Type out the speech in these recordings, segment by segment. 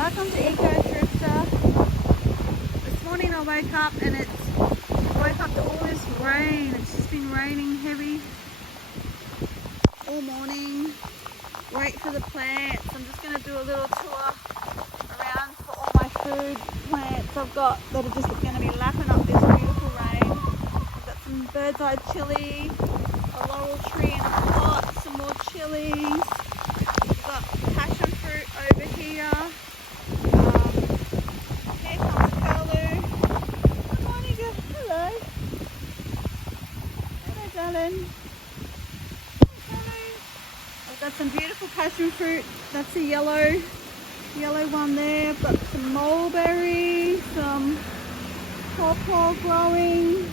Welcome to Ecothrifter. This morning I woke up and woke up to all this rain. It's just been raining heavy all morning. Great for the plants. I'm just going to do a little tour around for all my food plants I've got that are just going to be lapping up this beautiful rain. I've got some bird's eye chili, a laurel tree in a pot, some more chilies. We've got passion fruit over here. Here comes Curlew. Good morning, girl. Hello. Hello, darling. I've got some beautiful passion fruit. That's a yellow one there. I've got some mulberry, some pawpaw growing.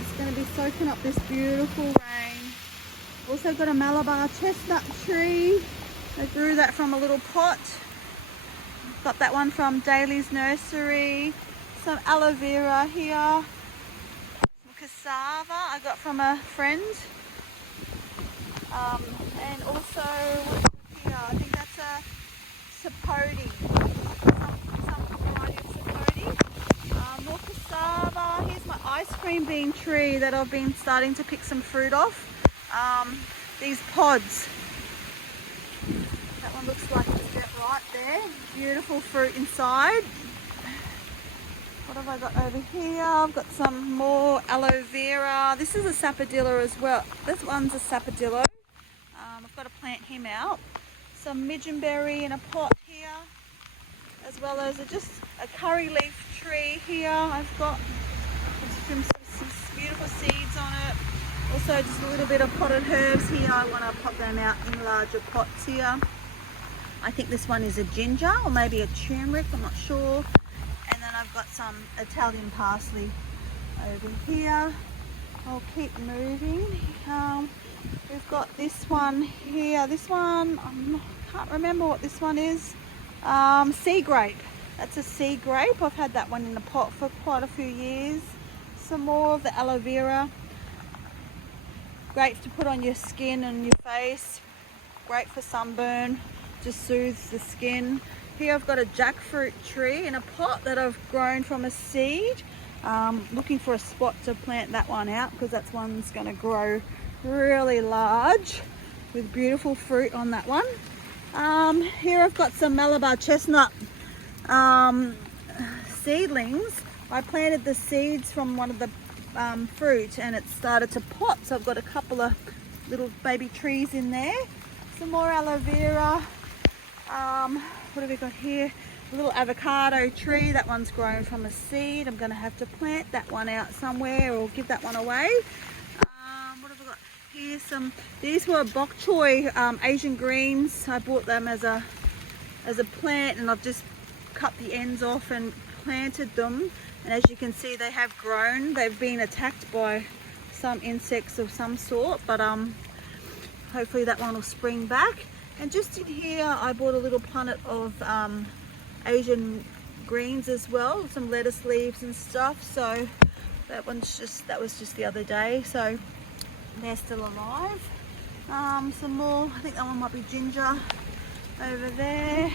It's going to be soaking up this beautiful rain. Also got a Malabar Chestnut tree. I grew that from a little pot. Got that one from Daly's nursery. Some aloe vera here. Some cassava I got from a friend. And also what's here? I think that's a Sapote. Some variety of Sapote. More cassava. Here's my ice cream bean tree that I've been starting to pick some fruit off. These pods. That one looks like it's right there. Beautiful fruit inside. What have I got over here? I've got some more aloe vera. This is a sapodilla as well. This one's a sapodillo. I've got to plant him out. Some midgeonberry in a pot here, as well as just a curry leaf tree here. I've got some beautiful seeds on it. Also just a little bit of potted herbs here. I want to pop them out in larger pots here. I think this one is a ginger or maybe a turmeric, I'm not sure. And then I've got some Italian parsley over here. I'll keep moving. We've got this one here. This one, I can't remember what this one is. Sea grape. That's a sea grape. I've had that one in the pot for quite a few years. Some more of the aloe vera. Great to put on your skin and your face. Great for sunburn. Just soothes the skin. Here I've got a jackfruit tree in a pot that I've grown from a seed. Looking for a spot to plant that one out because that one's going to grow really large with beautiful fruit on that one. Here I've got some Malabar Chestnut seedlings. I planted the seeds from one of the fruit and it started to pop, so I've got a couple of little baby trees in there. Some more aloe vera. What have we got here? A little avocado tree. That one's grown from a seed. I'm going to have to plant that one out somewhere or give that one away. What have we got here? These were bok choy Asian greens. I bought them as a plant and I've just cut the ends off and planted them. And as you can see, they have grown. They've been attacked by some insects of some sort, but hopefully that one will spring back. And just in here, I bought a little punnet of Asian greens as well, some lettuce leaves and stuff. So that was just the other day. So they're still alive. Some more. I think that one might be ginger over there.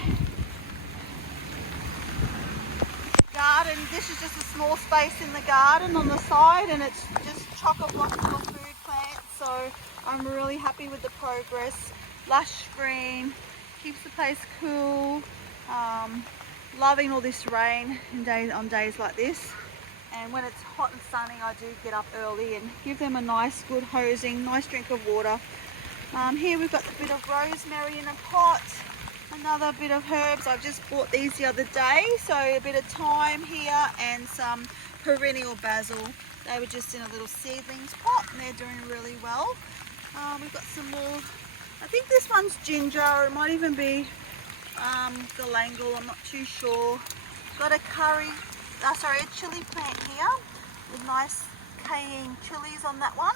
Garden. This is just a small space in the garden on the side, and it's just chock-a-block full of food plants. So I'm really happy with the progress. Lush green, keeps the place cool. Loving all this rain on days like this. And when it's hot and sunny, I do get up early and give them a nice good hosing, nice drink of water. Here we've got a bit of rosemary in a pot, another bit of herbs. I've just bought these the other day, so a bit of thyme here and some perennial basil. They were just in a little seedlings pot and they're doing really well. We've got some more. I think this one's ginger, or it might even be galangal, I'm not too sure. Got a a chili plant here with nice cayenne chilies on that one.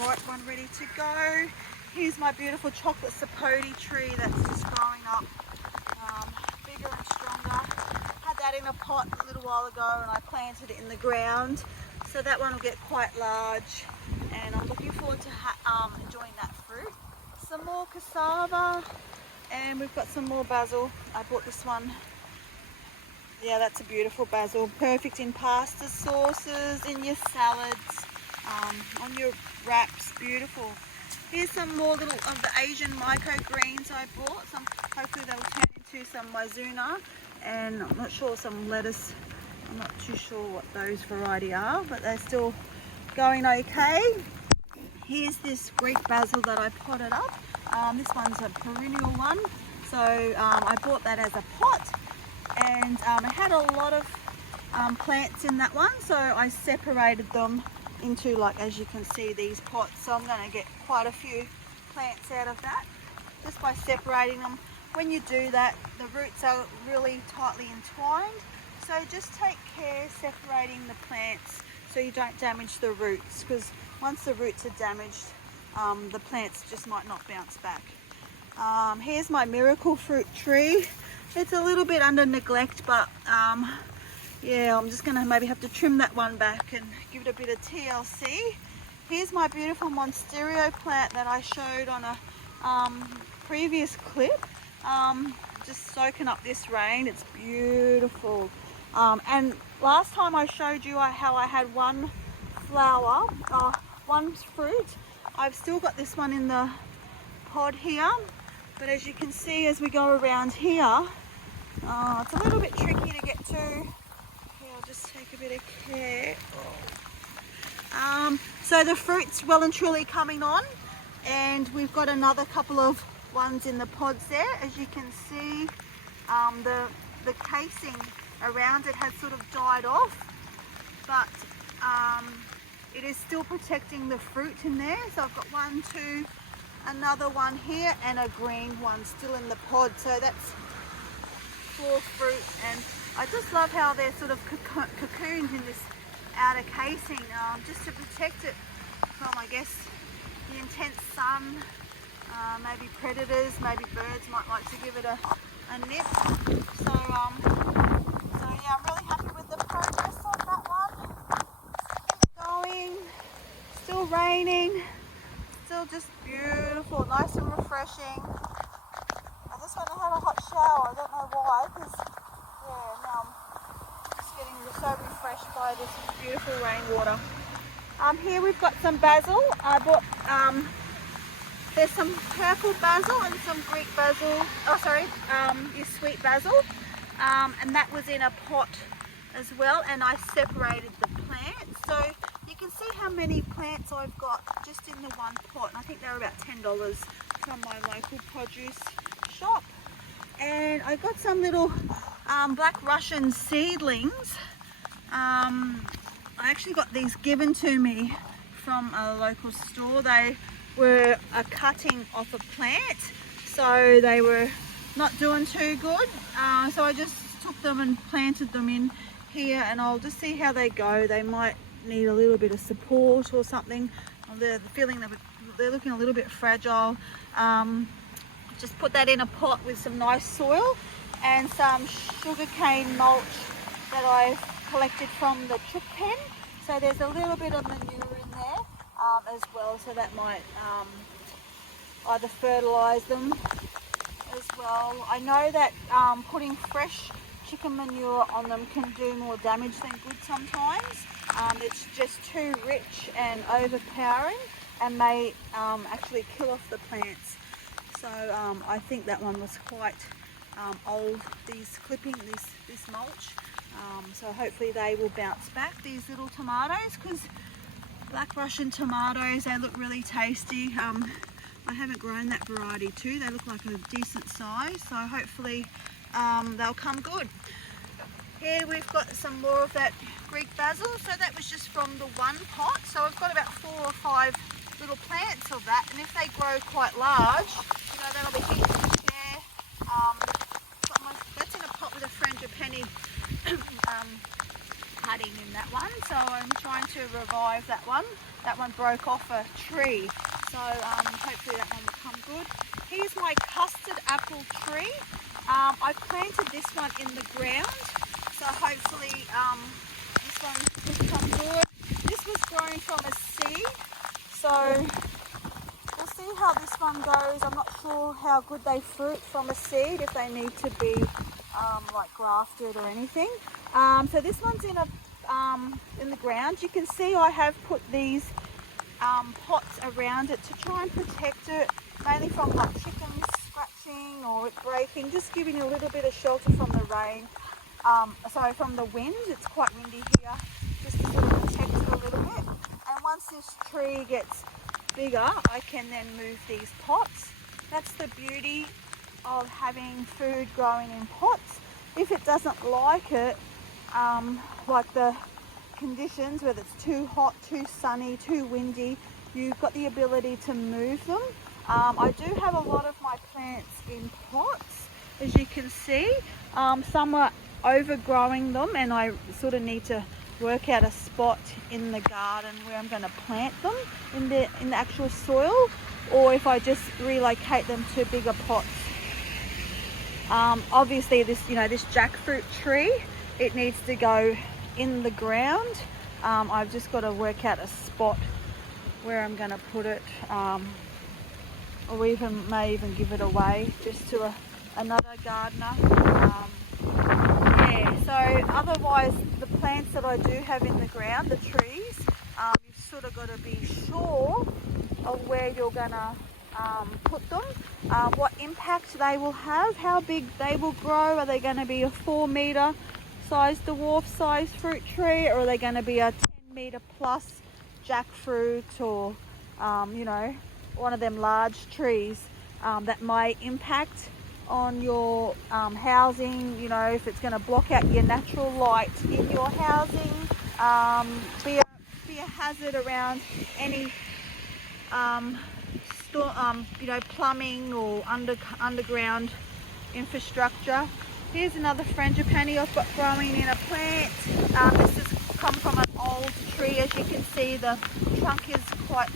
Right one ready to go. Here's my beautiful chocolate sapote tree that's just growing up bigger and stronger. Had that in a pot a little while ago and I planted it in the ground. So that one will get quite large and I'm looking forward to enjoying that fruit. Some more cassava. And we've got some more basil. I bought this one. Yeah, that's a beautiful basil. Perfect in pasta sauces, in your salads, on your wraps. Beautiful. Here's some more little of the Asian microgreens I bought. Hopefully they'll turn into some Mizuna, and I'm not sure, some lettuce. I'm not too sure what those variety are, but they're still going okay. Here's this Greek basil that I potted up. This one's a perennial one, so I bought that as a pot, and it had a lot of plants in that one, so I separated them into, like, as you can see, these pots. So I'm going to get quite a few plants out of that just by separating them. When you do that, the roots are really tightly entwined, so just take care separating the plants so you don't damage the roots, because once the roots are damaged, the plants just might not bounce back. Here's my miracle fruit tree. It's a little bit under neglect, but yeah, I'm just gonna maybe have to trim that one back and give it a bit of TLC. Here's my beautiful Monsteria plant that I showed on a previous clip. Just soaking up this rain. It's beautiful. And last time I showed you how I had one flower, one fruit. I've still got this one in the pod here, but as you can see, as we go around here, it's a little bit tricky to get to. I'll just take a bit of care. So the fruit's well and truly coming on, and we've got another couple of ones in the pods there. As you can see, the casing around it has sort of died off, but it is still protecting the fruit in there. So I've got one, two, another one here, and a green one still in the pod. So that's 4 fruit, and I just love how they're sort of cocooned in this outer casing, just to protect it from, I guess, the intense sun. Maybe predators, maybe birds might like to give it a nip. So yeah, I'm really happy with the progress on that one. Keep going. Still raining. Still just beautiful, nice and refreshing. I just want to have a hot shower. I don't know why, because yeah, now I'm just getting so refreshed by this beautiful rainwater. Here we've got some basil. I bought there's some purple basil and some Greek basil. Oh, sorry, is sweet basil, and that was in a pot as well. And I separated the plants, so you can see how many plants I've got just in the one pot. And I think they're about $10 from my local produce shop. And I got some little Black Russian seedlings. I actually got these given to me from a local store. They were a cutting off a plant, so they were not doing too good. So I just took them and planted them in here, and I'll just see how they go. They might need a little bit of support or something. The feeling that they're looking a little bit fragile. Just put that in a pot with some nice soil and some sugarcane mulch that I've collected from the chook pen. So there's a little bit of manure in there as well, so that might either fertilise them as well. I know that putting fresh chicken manure on them can do more damage than good sometimes. It's just too rich and overpowering and may actually kill off the plants. So I think that one was quite old, these clipping, this mulch. So hopefully they will bounce back, these little tomatoes, because Black Russian tomatoes, they look really tasty. I haven't grown that variety too. They look like a decent size, so hopefully they'll come good. Here we've got some more of that Greek basil. So that was just from the one pot. So I've got about 4 or 5 little plants of that, and if they grow quite large, you know, that'll be heaps to share. That's in a pot with a frangipani cutting in that one, so I'm trying to revive that one. That one broke off a tree, so hopefully that one will come good. Here's my custard apple tree. I planted this one in the ground, so hopefully this one will come good. This was grown from a seed, so we'll see see how this one goes. I'm not sure how good they fruit from a seed, if they need to be like grafted or anything. So this one's in the ground. You can see I have put these pots around it to try and protect it, mainly from like chickens scratching or it breaking, just giving it a little bit of shelter from the rain. Sorry, from the wind. It's quite windy here, just to sort of protect it a little bit. And once this tree gets bigger, I can then move these pots. That's the beauty of having food growing in pots. If it doesn't like it, like the conditions, whether it's too hot, too sunny, too windy, you've got the ability to move them. I do have a lot of my plants in pots, as you can see. Some are overgrowing them, and I sort of need to work out a spot in the garden where I'm going to plant them in the actual soil, or if I just relocate them to bigger pots. Obviously this jackfruit tree, it needs to go in the ground. I've just got to work out a spot where I'm going to put it, or may even give it away just to another gardener. So otherwise the plants that I do have in the ground, the trees, you've sort of got to be sure of where you're going to put them, what impact they will have, how big they will grow. Are they going to be a 4-metre size dwarf size fruit tree, or are they going to be a 10-metre plus jackfruit, or one of them large trees that might impact on your housing, if it's going to block out your natural light in your housing, be a hazard around any plumbing or underground infrastructure. Here's another frangipani I've got growing in a plant. This has come from an old tree. As you can see, the trunk is quite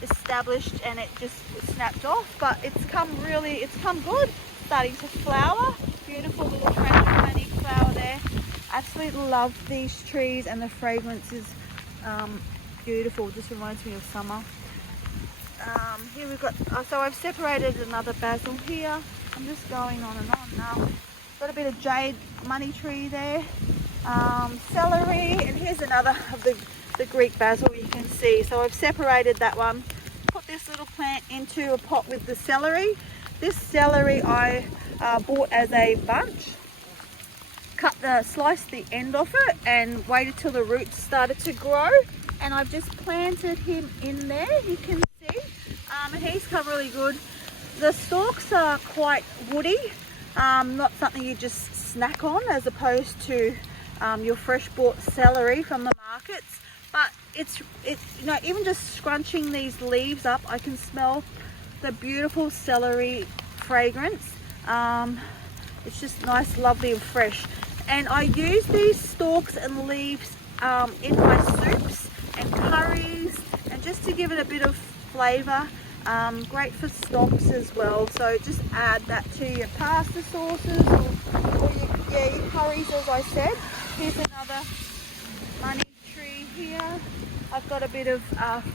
established and it just snapped off, but it's come good, starting to flower. Beautiful little frangipani flower there. Absolutely love these trees, and the fragrance is beautiful. Just reminds me of summer. Here we've got, so I've separated another basil here. I'm just going on and on now. Got a bit of jade money tree there, celery, and here's another of the Greek basil you can see. So I've separated that one, put this little plant into a pot with the celery. This celery I bought as a bunch, sliced the end off it and waited till the roots started to grow, and I've just planted him in there, you can see, and he's come really good. The stalks are quite woody, not something you just snack on, as opposed to your fresh bought celery from the markets. But it's even just scrunching these leaves up, I can smell the beautiful celery fragrance. It's just nice, lovely and fresh. And I use these stalks and leaves in my soups and curries, and just to give it a bit of flavour. Great for stocks as well, so just add that to your pasta sauces or your curries, as I said. Here's another money tree here. I've got a bit of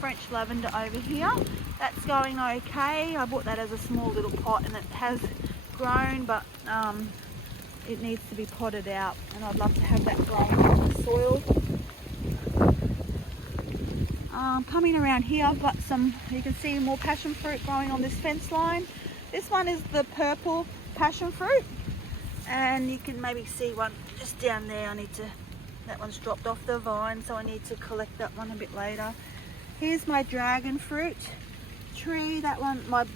French lavender over here. That's going okay. I bought that as a small little pot and it has grown, but it needs to be potted out, and I'd love to have that growing in the soil. Coming around here, I've got you can see more passion fruit growing on this fence line. This one is the purple passion fruit, and you can maybe see one just down there. That one's dropped off the vine, so I need to collect that one a bit later. Here's my dragon fruit tree. That one, my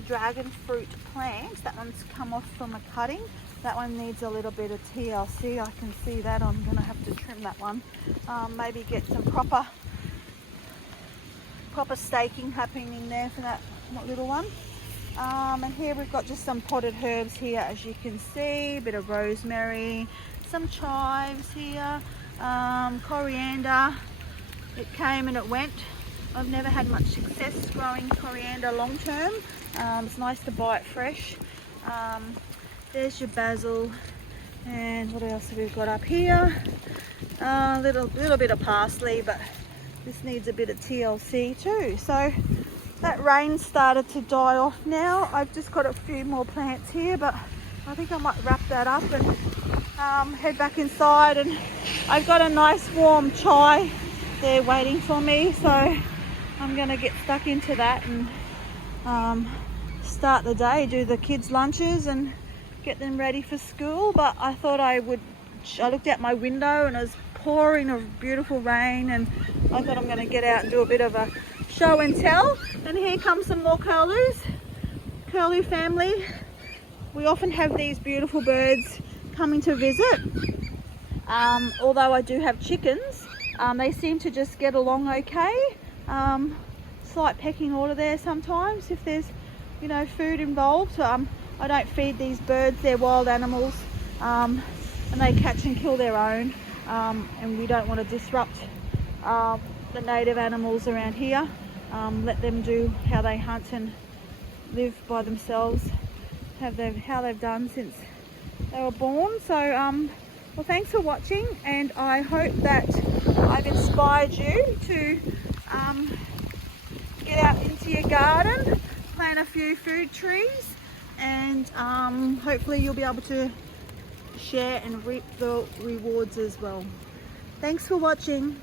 dragon fruit plant, that one's come off from a cutting. That one needs a little bit of TLC. I can see that. I'm going to have to trim that one. Maybe get some proper staking happening there for that little one. And here we've got just some potted herbs here, as you can see. A bit of rosemary, some chives here, coriander. It came and it went. I've never had much success growing coriander long term. It's nice to buy it fresh. There's your basil, and what else have we got up here? A little bit of parsley, but this needs a bit of TLC too. So That rain started to die off now. I've just got a few more plants here, but I think I might wrap that up and head back inside. And I've got a nice warm chai there waiting for me, so I'm gonna get stuck into that and start the day, do the kids' lunches and get them ready for school. But I thought I looked out my window and it was pouring a beautiful rain, and I thought I'm going to get out and do a bit of a show and tell. And here comes some more curlew family. We often have these beautiful birds coming to visit. Although I do have chickens, they seem to just get along okay. Slight pecking order there sometimes if there's, you know, food involved. I don't feed these birds, they're wild animals, and they catch and kill their own, and we don't want to disrupt the native animals around here. Let them do how they hunt and live by themselves, how they've done since they were born. So well, thanks for watching, and I hope that I've inspired you to get out into your garden, plant a few food trees, and hopefully you'll be able to share and reap the rewards as well. Thanks for watching.